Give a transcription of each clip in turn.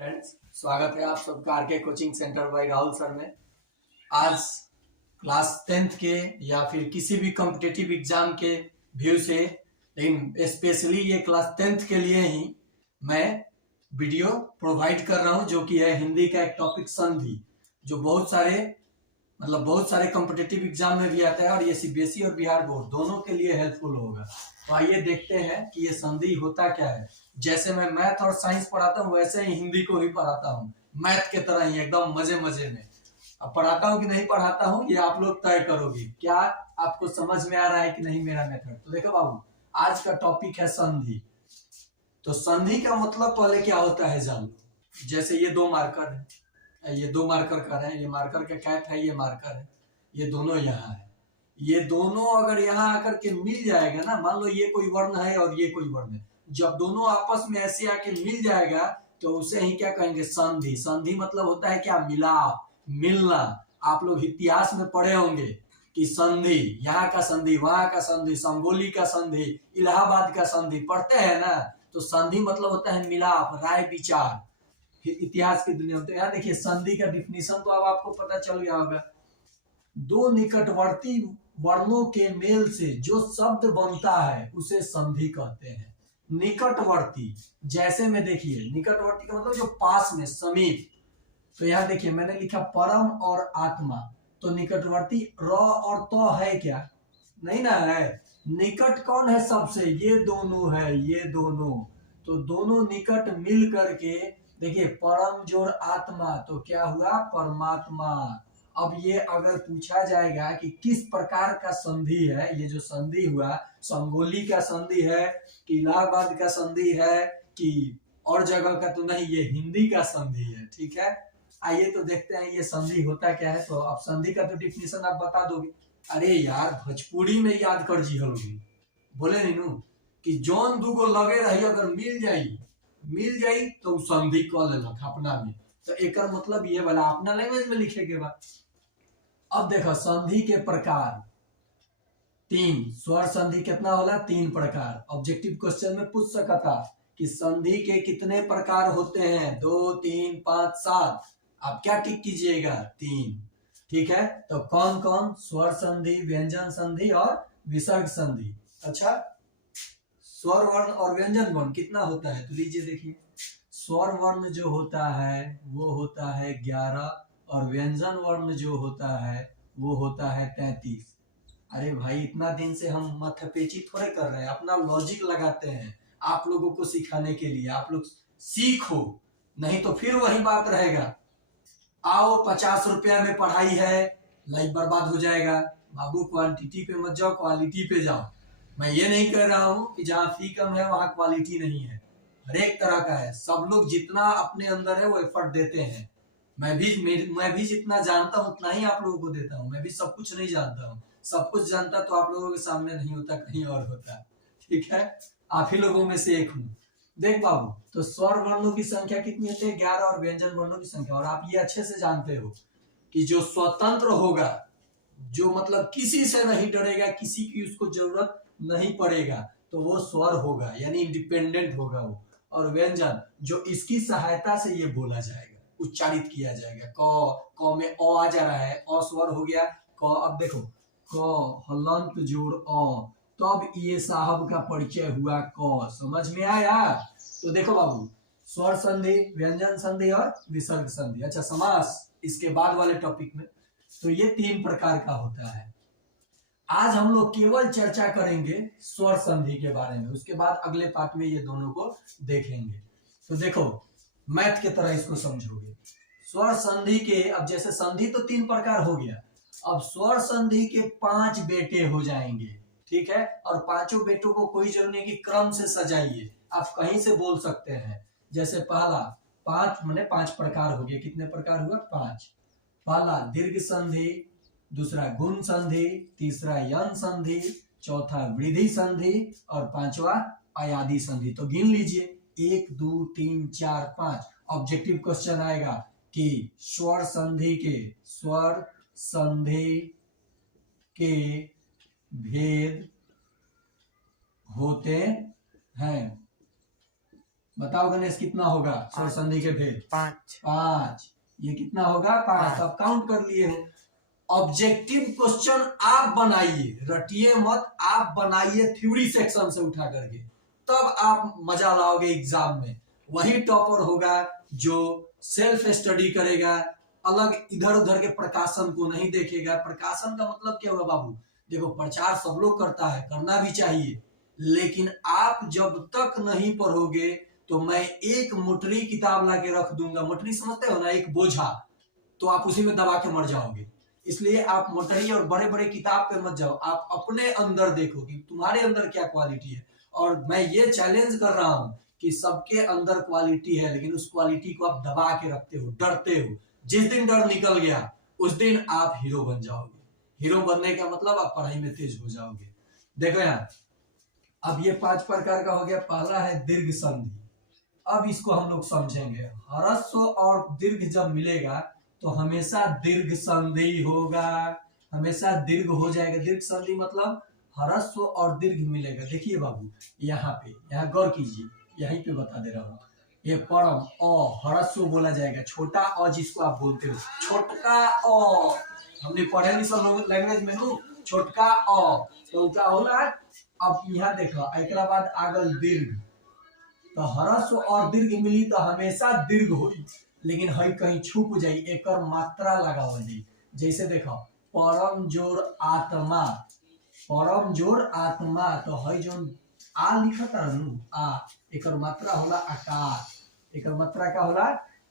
Friends, स्वागत है आप सबका RK coaching centre by Rahul sir में। आज क्लास 10th के या फिर किसी भी कॉम्पिटिटिव एग्जाम के व्यू से, लेकिन स्पेशली ये क्लास 10th के लिए ही मैं वीडियो प्रोवाइड कर रहा हूं, जो कि है हिंदी का एक टॉपिक संधि, जो बहुत सारे कॉम्पिटिटिव एग्जाम में भी आता है और ये सीबीएसई और बिहार बोर्ड दोनों के लिए हेल्पफुल होगा। तो आइए देखते हैं कि ये संधि होता क्या है। जैसे मैं मैथ और साइंस पढ़ाता हूँ वैसे ही हिंदी को भी पढ़ाता हूँ, मैथ के तरह ही एकदम मजे मजे में। अब पढ़ाता हूँ कि नहीं पढ़ाता हूँ ये आप लोग तय करोगे। क्या आपको समझ में आ रहा है कि नहीं मेरा मेथड? तो देखो बाबू, आज का टॉपिक है संधि। तो संधि का मतलब पहले क्या होता है जान लो। जैसे ये दो मार्कर है, ये दो मार्कर कर रहे हैं, ये मार्कर का कैप है, ये मार्कर है, ये दोनों यहाँ है। ये दोनों अगर यहाँ आकर के मिल जाएगा ना, मान लो ये कोई वर्ण है और ये कोई वर्ण है, जब दोनों आपस में ऐसे आके मिल जाएगा तो उसे ही क्या कहेंगे? संधि। संधि मतलब होता है क्या? मिलाप, मिलना। आप लोग इतिहास में पढ़े होंगे कि संधि, यहाँ का संधि, वहां का संधि, संगोली का संधि, इलाहाबाद का संधि पढ़ते हैं ना। तो संधि मतलब होता है मिलाप, राय विचार, इतिहास की दुनिया में। तो यहाँ देखिए संधि का डिफिनीशन तो अब आपको पता चल गया होगा। दो निकटवर्ती वर्णों के मेल से जो शब्द बनता है उसे संधि कहते हैं। निकटवर्ती, जैसे में देखिए निकटवर्ती का मतलब जो पास में, समीप। तो यहाँ देखिए मैंने लिखा परम और आत्मा, तो निकटवर्ती र और तो है क्या? नहीं ना है। निकट कौन है सबसे? ये दोनों है, ये दोनों। तो दोनों निकट मिल करके देखिए परम जोड़ आत्मा, तो क्या हुआ? परमात्मा। अब ये अगर पूछा जाएगा कि किस प्रकार का संधि है, ये जो संधि हुआ संगोली का संधि है कि इलाहाबाद का संधि है कि और जगह का, तो नहीं, ये हिंदी का संधि है। ठीक है, आइए तो देखते हैं ये संधि होता क्या है। तो अब संधि का तो डिफिनेशन आप बता दोगे। अरे यार भोजपुरी में याद कर जी हलोगी, बोले नीनू कि जौन दूगो लगे रही अगर मिल जाई तो संधि कर लेलक अपना में। तो एक मतलब ये वाला अपना लैंग्वेज में लिखे के बाद। अब देखो संधि के प्रकार तीन। स्वर संधि कितना होला? 3 प्रकार। ऑब्जेक्टिव क्वेश्चन में पूछ सकता कि संधि के कितने प्रकार होते हैं? 2, 3, 5, 7। आप क्या टिक कीजिएगा? 3। ठीक है, तो कौन कौन? स्वर संधि, व्यंजन संधि और विसर्ग संधि। अच्छा, स्वर वर्ण और व्यंजन वर्ण कितना होता है? तो लीजिए देखिए, स्वर वर्ण जो होता है वो होता है 11 और व्यंजन वर्ण जो होता है वो होता है 33। अरे भाई इतना दिन से हम माथापेची थोड़े कर रहे हैं, अपना लॉजिक लगाते हैं आप लोगों को सिखाने के लिए। आप लोग सीखो, नहीं तो फिर वही बात रहेगा, आओ 50 रुपया में पढ़ाई है, लाइफ बर्बाद हो जाएगा। बाबू क्वांटिटी पे मत जाओ, क्वालिटी पे जाओ। मैं ये नहीं कह रहा हूं कि जहाँ फी कम है वहां क्वालिटी नहीं है, हर एक तरह का है। सब लोग जितना अपने अंदर है वो एफर्ट देते हैं। मैं भी जितना जानता हूँ उतना ही आप लोगों को देता हूँ। मैं भी सब कुछ नहीं जानता हूँ, सब कुछ जानता तो आप लोगों के सामने नहीं होता, कहीं और होता। ठीक है, आप ही लोगों में से एक हूँ। देख बाबू, तो स्वर वर्णों की संख्या कितनी होती है? 11 और व्यंजन वर्णों की संख्या। और आप ये अच्छे से जानते हो कि जो स्वतंत्र होगा, जो मतलब किसी से नहीं डरेगा, किसी की उसको जरूरत नहीं पड़ेगा, तो वो स्वर होगा, यानी इंडिपेंडेंट होगा वो। और व्यंजन जो इसकी सहायता से ये बोला जाएगा, उच्चारित किया जाएगा। क में अ आ जा रहा है, अ स्वर हो गया क। अब देखो क हलंत जोड़ अ, तब ये साहब का परिचय हुआ क। समझ में आया? तो देखो बाबू, स्वर संधि, व्यंजन संधि और विसर्ग संधि। अच्छा, समास इसके बाद वाले टॉपिक में। तो ये 3 प्रकार का होता है। आज हम लोग केवल चर्चा करेंगे स्वर संधि के बारे में, उसके बाद अगले पार्ट में ये दोनों को देखेंगे। तो देखो मैथ के तरह इसको समझोगे। स्वर संधि के, अब जैसे संधि तो 3 प्रकार हो गया, अब स्वर संधि के 5 बेटे हो जाएंगे। ठीक है, और पांचों बेटों को कोई जरूरी नहीं कि क्रम से सजाइए, आप कहीं से बोल सकते हैं। जैसे पहला 5 माने 5 प्रकार हो गए। कितने प्रकार हुआ? 5। पहला दीर्घ संधि, दूसरा गुण संधि, तीसरा यन संधि, चौथा वृद्धि संधि और पांचवा अयादि संधि। तो गिन लीजिए 1, 2, 3, 4, 5। ऑब्जेक्टिव क्वेश्चन आएगा कि स्वर संधि के भेद होते हैं। बताओ गणेश कितना होगा स्वर संधि के भेद? 5। ये कितना होगा? 5। अब काउंट कर लिए हो। ऑब्जेक्टिव क्वेश्चन आप बनाइए, रटिए मत, आप बनाइए थ्योरी सेक्शन से उठा करके, तब आप मजा लाओगे एग्जाम में। वही टॉपर होगा जो सेल्फ स्टडी करेगा, अलग इधर उधर के प्रकाशन को नहीं देखेगा। प्रकाशन का मतलब क्या होगा बाबू? देखो, प्रचार सब लोग करता है, करना भी चाहिए, लेकिन आप जब तक नहीं पढ़ोगे तो मैं एक मोटरी किताब ला के रख दूंगा। मोटरी समझते हो ना, एक बोझा, तो आप उसी में दबा के मर जाओगे। इसलिए आप मोटरी और बड़े बड़े किताब पे मत जाओ, आप अपने अंदर देखो कि तुम्हारे अंदर क्या क्वालिटी है। और मैं ये चैलेंज कर रहा हूं कि सबके अंदर क्वालिटी है, लेकिन उस क्वालिटी को आप दबा के रखते हो, डरते हो। जिस दिन डर निकल गया उस दिन आप हीरो बन जाओगे। हीरो बनने का मतलब आप पढ़ाई में तेज हो जाओगे। देखो यहाँ, अब ये 5 प्रकार का हो गया। पहला है दीर्घ संधि। अब इसको हम लोग समझेंगे। ह्रस्व और दीर्घ जब मिलेगा तो हमेशा दीर्घ संधि होगा, हमेशा दीर्घ हो जाएगा। दीर्घ संधि मतलब ह्रस्व और दीर्घ मिलेगा। देखिए बाबू, यहाँ पे, यहाँ गौर कीजिए, यहीं पे बता दे रहा हूँ। ये परम अ ह्रस्व बोला जाएगा, छोटा अ जिसको आप बोलते हो, छोटका अ। हमने पढ़े नहीं सब लोग लैंग्वेज में हूँ, छोटका अ तो क्या होला। अब यहाँ देखो, एक बाद आगल दीर्घ, तो ह्रस्व और दीर्घ मिली तो हमेशा दीर्घ होई, लेकिन हई कहीं छुप जाई, एकर मात्रा लगावल जाई। जैसे देखो, परम जोड़ आत्मा, परम जोड़ आत्मा, तो हई जो आ लिखता नु आ, एकर मात्रा होला आकार। एकर मात्रा का होला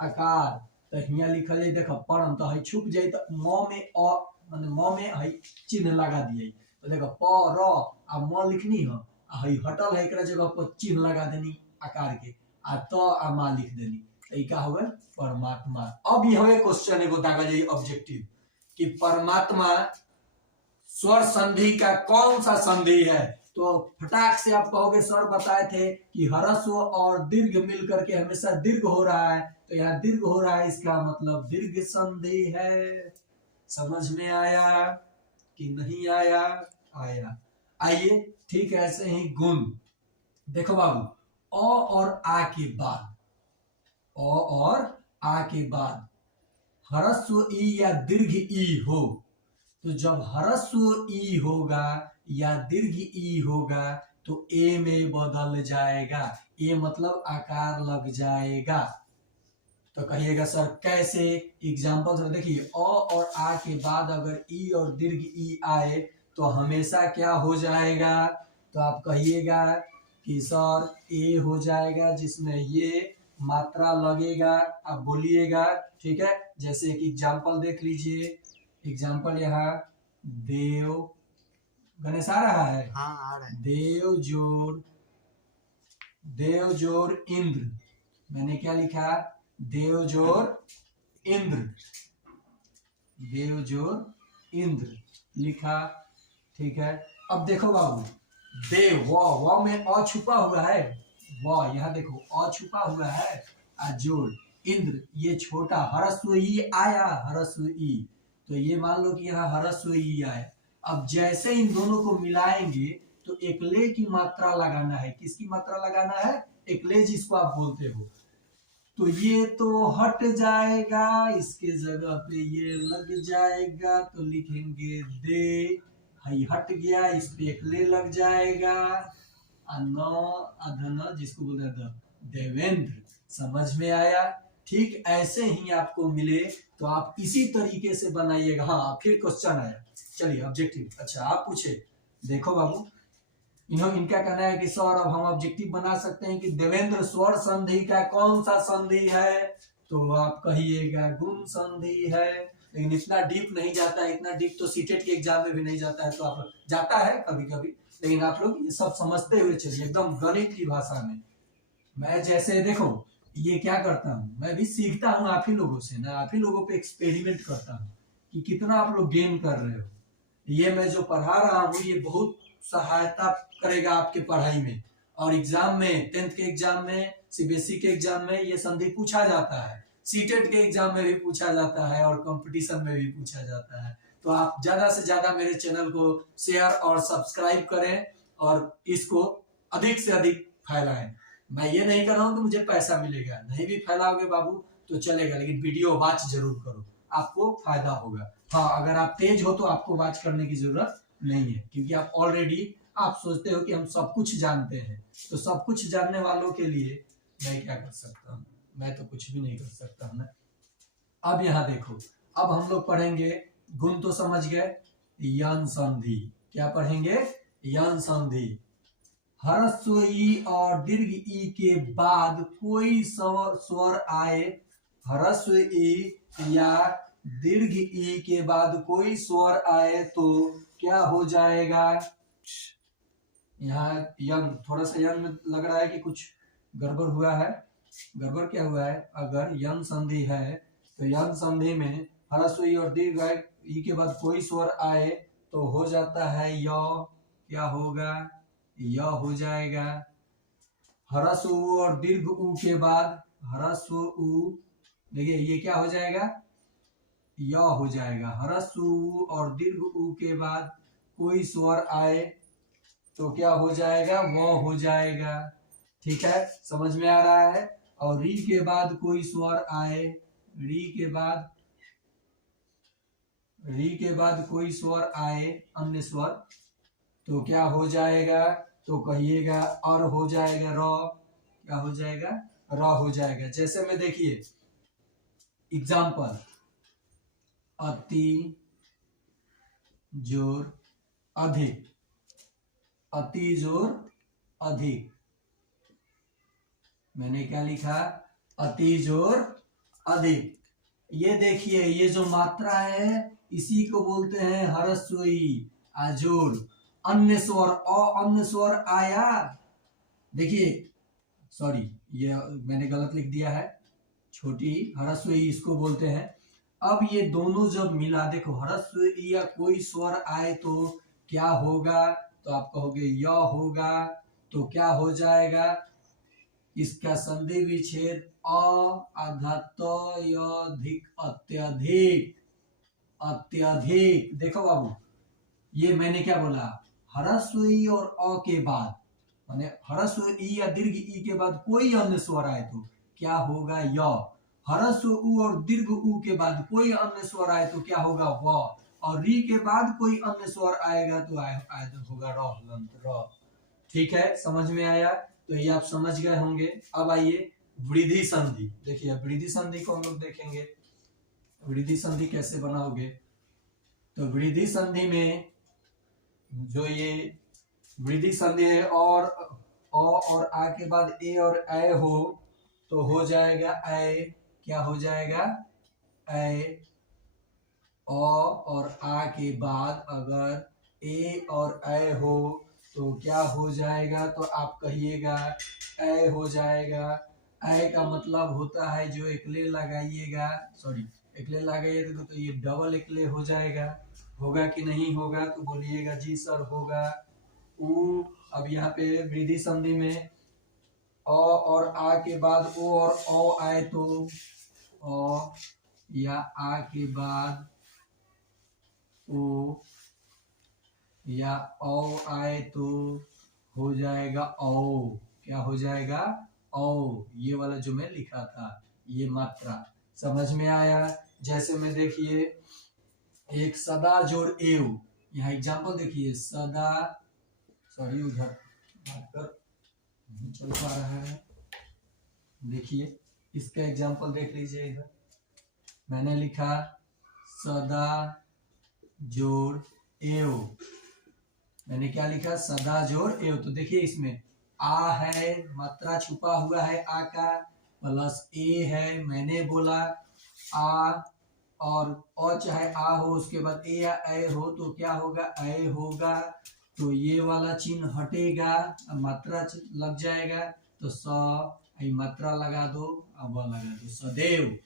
आकार। तो हिया लिखल जाई, देखो परम, तो हई छुप जाई, तो म में अ माने म में हई चिन्ह लगा दिए। तो देखो प र आ म लिखनी ह, हई हटल है, एकरा जगह पर चिन्ह लगा देनी आकार के, आ त आ मा लिख देनी, तो का होगा परमात्मा। अब ये क्वेश्चन एगो दागा जाई ऑब्जेक्टिव कि परमात्मा स्वर संधि का कौन सा संधि है? तो फटाक से आप कहोगे सर बताए थे कि ह्रस्व और दीर्घ मिल करके हमेशा दीर्घ हो रहा है, तो यहाँ दीर्घ हो रहा है, इसका मतलब दीर्घ संधि है। समझ में आया कि नहीं आया? आया। आइए, ठीक है। ऐसे ही गुण देखो बाबू, अ और आ के बाद, अ और आ के बाद ह्रस्व ई या दीर्घ ई हो, तो जब ह्रस्व ई होगा या दीर्घ ई होगा तो ए में बदल जाएगा। ए मतलब आकार लग जाएगा। तो कहिएगा सर कैसे? एग्जाम्पल से देखिए, अ और आ के बाद अगर ई और दीर्घ ई आए तो हमेशा क्या हो जाएगा? तो आप कहिएगा कि सर ए हो जाएगा, जिसमें ये मात्रा लगेगा। आप बोलिएगा, ठीक है। जैसे एक एग्जाम्पल देख लीजिए। एग्जाम्पल यहाँ देव, गणेश आ रहा है? हाँ आ रहा है। देव जोर इंद्र, मैंने क्या लिखा? देव जोर इंद्र, देव जोर इंद्र लिखा, ठीक है। अब देखो बाबू, देव व में अ छुपा हुआ है, व यहाँ देखो अ छुपा हुआ है, आ जोड़ इंद्र, ये छोटा ह्रस्व ई आया, ह्रस्व ई, तो ये मान लो कि यहाँ ह्रस्व ई आया। अब जैसे इन दोनों को मिलाएंगे तो एकले की मात्रा लगाना है। किसकी मात्रा लगाना है? एकले जिसको आप बोलते हो। तो ये तो हट जाएगा, इसके जगह पे ये लग जाएगा, तो लिखेंगे दे, हई हट गया, इस पे एकले लग जाएगा, अधन जिसको बोलते हैं देवेंद्र। समझ में आया? ठीक ऐसे ही आपको मिले तो आप इसी तरीके से बनाइएगा। हाँ, फिर क्वेश्चन आया, चलिए ऑब्जेक्टिव। अच्छा आप पूछे, देखो बाबू, इनका कहना है कि सर अब हम ऑब्जेक्टिव बना सकते हैं कि देवेंद्र स्वर संधि का कौन सा संधि है? तो आप कहिएगा गुण संधि है। लेकिन इतना डीप नहीं जाता है, इतना डीप तो सीटेट के एग्जाम में भी नहीं जाता है, तो आप जाता है कभी कभी, लेकिन आप लोग ये सब समझते हुए चलिए एकदम गणित की भाषा में। मैं जैसे देखो ये क्या करता हूँ, मैं भी सीखता हूँ आप ही लोगों से ना, आप ही लोगों पे एक्सपेरिमेंट करता हूँ कि कितना आप लोग गेन कर रहे हो। ये मैं जो पढ़ा रहा हूँ ये बहुत सहायता करेगा आपके पढ़ाई में, और एग्जाम में, 10th के एग्जाम में, सीबीएसई के एग्जाम में ये संधि पूछा जाता है, सीटेट के एग्जाम में भी पूछा जाता है, और कंपटीशन में भी पूछा जाता है। तो आप ज्यादा से ज्यादा मेरे चैनल को शेयर और सब्सक्राइब करें और इसको अधिक से अधिक फैलाएं। मैं ये नहीं कर रहा हूँ कि मुझे पैसा मिलेगा, नहीं भी फैलाओगे बाबू तो चलेगा, लेकिन वीडियो वॉच जरूर करो, आपको फायदा होगा। हाँ, अगर आप तेज हो तो आपको वॉच करने की जरूरत नहीं है, क्योंकि आप ऑलरेडी आप सोचते हो कि हम सब कुछ जानते हैं। तो सब कुछ जानने वालों के लिए मैं क्या कर सकता हूँ, मैं तो कुछ भी नहीं कर सकता हूँ ना। अब यहाँ देखो, अब हम लोग पढ़ेंगे, गुण तो समझ गए, यन संधि। क्या पढ़ेंगे? यन संधि। ह्रस्व ई और दीर्घ ई के बाद कोई स्वर आए, ह्रस्व ई या दीर्घ ई के बाद कोई स्वर आए तो क्या हो जाएगा? यहाँ यंग, थोड़ा सा यंग में लग रहा है कि कुछ गड़बड़ हुआ है। गड़बड़ क्या हुआ है? अगर यंग संधि है तो यंग संधि में ह्रस्व ई और दीर्घ ई के बाद कोई स्वर आए तो हो जाता है य। क्या होगा? य हो जाएगा। ह्रस्व उ और दीर्घ उ के बाद ह्रस्व उ, देखिए ये क्या हो जाएगा? य हो जाएगा। ह्रस्व उ और दीर्घ उ के बाद कोई स्वर आए तो क्या हो जाएगा? वो हो जाएगा। ठीक है, समझ में आ रहा है? और री के बाद कोई स्वर आए, री के बाद कोई स्वर आए, अन्य स्वर, तो क्या हो जाएगा? तो कहिएगा और हो जाएगा र। क्या हो जाएगा? र हो जाएगा। जैसे में देखिए एग्जाम्पल, अति जोर अधिक, अति जोर अधिक, मैंने क्या लिखा? अति जोर अधिक। ये देखिए, ये जो मात्रा है इसी को बोलते हैं ह्रस्व ई, जोर। अन्य स्वर, अन्य स्वर आया, देखिए सॉरी ये मैंने गलत लिख दिया है, छोटी ह्रस्व ई इसको बोलते हैं। अब ये दोनों जब मिला, देखो ह्रस्व ई या कोई स्वर आए तो क्या होगा? तो आप कहोगे य होगा, तो क्या हो जाएगा? इसका संधि विच्छेद अत्यधिक, अत्यधिक, अत्यधिक। देखो बाबू, ये मैंने क्या बोला? ह्रस्व ई और अ के बाद, माने ह्रस्व ई या दीर्घ ई के बाद कोई अन्य स्वर आए तो क्या होगा? य। ह्रस्व उ और दीर्घ उ के बाद कोई अन्य स्वर आए तो क्या होगा? व। और री के बाद कोई अन्य स्वर आएगा तो होगा र। ठीक है, समझ में आया? तो ये आप समझ गए होंगे। अब आइए वृद्धि संधि। देखिए वृद्धि संधि को हम लोग देखेंगे, वृद्धि संधि कैसे बनाओगे। तो वृद्धि संधि में जो ये वृद्धि संधि है, और आ के बाद ए और ऐ हो तो हो जाएगा ऐ। क्या हो जाएगा? ऐ। अ और आ के बाद अगर ए और ऐ हो तो क्या हो जाएगा? तो आप कहिएगा ऐ हो जाएगा। ऐ का मतलब होता है जो एकले लगाइएगा, सॉरी एकले लगाइएगा तो ये डबल एकले हो जाएगा। होगा कि नहीं होगा? तो बोलिएगा जी सर होगा। उ, अब यहाँ पे वृद्धि संधि में अ और आ के बाद ओ और औ आए तो अ, या आ के बाद ओ या औ आए तो हो जाएगा औ। क्या हो जाएगा? औ। ये वाला जो मैं लिखा था, ये मात्रा समझ में आया? जैसे में देखिए एक सदा जोड़ एव, यहाँ एग्जाम्पल देखिए, सदा, सॉरी उधर मार्कर नहीं चल पा रहा है, देखिए इसका एग्जाम्पल देख लीजिए। इधर मैंने लिखा सदा जोड़ एव, मैंने क्या लिखा? सदा जोड़ एव। तो देखिए इसमें आ है, मात्रा छुपा हुआ है आ का, प्लस ए है, मैंने बोला आ, और चाहे आ हो उसके बाद ए या ऐ हो तो क्या होगा? ऐ होगा। तो ये वाला चिन्ह हटेगा, मात्रा लग जाएगा, तो स मात्रा लगा दो, अब लगा दो, सदैव,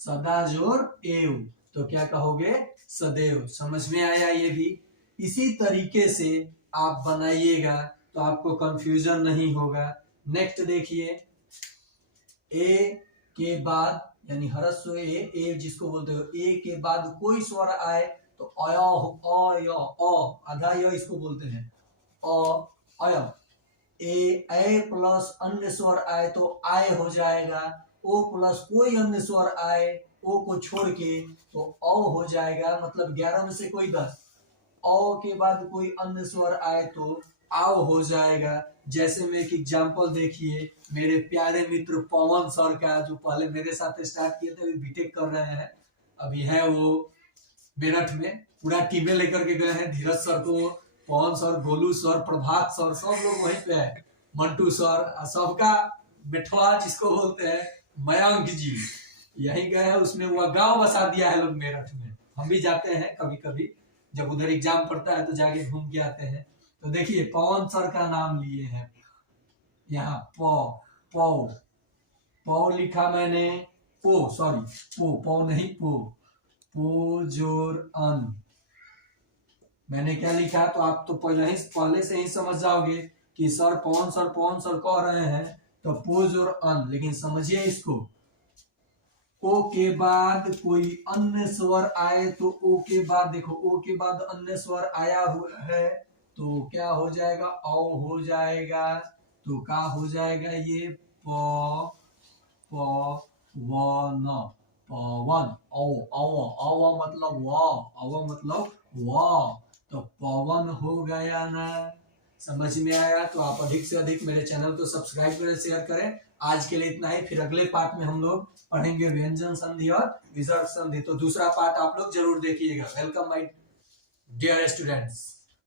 सदा जोड़ एव, तो क्या कहोगे? सदैव। समझ में आया? ये भी इसी तरीके से आप बनाइएगा तो आपको कंफ्यूजन नहीं होगा। नेक्स्ट देखिए, ए के बाद यानी ह्रस्व ए जिसको बोलते हो, ए के बाद कोई स्वर आए तो अय, अ, य, अ, आधा य इसको बोलते हैं, अ, अय। ए प्लस अन्य स्वर आए तो आय हो जाएगा, ओ प्लस कोई अन्य स्वर आए ओ को छोड़ के तो औ हो जाएगा, मतलब 11 में से कोई 10, औ के बाद कोई अन्य स्वर आए तो आओ हो जाएगा। जैसे में एक एग्जाम्पल देखिए मेरे प्यारे मित्र पवन सर का, जो पहले मेरे साथ स्टार्ट किए थे, अभी बीटेक कर रहे हैं, अभी है वो मेरठ में, पूरा टीमें लेकर के गए हैं, धीरज सर को, पवन सर, गोलू सर, प्रभात सर, सब लोग वहीं पे है, मंटू सर, सबका बेटवा जिसको बोलते हैं मयंक जी, यही गए हैं, उसमें वो गांव बसा दिया है लोग मेरठ में। हम भी जाते हैं कभी कभी, जब उधर एग्जाम पड़ता है तो जाके घूम के आते हैं। तो देखिए पवन सर का नाम लिए हैं, यहाँ पौ लिखा मैंने, पो नहीं, पो जोर अन मैंने क्या लिखा, तो आप तो पहले से ही समझ जाओगे कि सर पवन सर कह रहे हैं, तो पोज और अन। लेकिन समझिए इसको, ओ के बाद कोई अन्य स्वर आए तो ओ के बाद, देखो ओ के बाद अन्य स्वर आया हुआ है तो क्या हो जाएगा, औ हो जाएगा। तो क्या हो जाएगा, ये प वन, पवन, औ मतलब व, तो पवन हो गया ना। समझ में आया? तो आप अधिक से अधिक मेरे चैनल को सब्सक्राइब करें, शेयर करें। आज के लिए इतना ही, फिर अगले पार्ट में हम लोग पढ़ेंगे व्यंजन संधि और विसर्ग संधि, तो दूसरा पार्ट आप लोग जरूर देखिएगा। Welcome my dear students.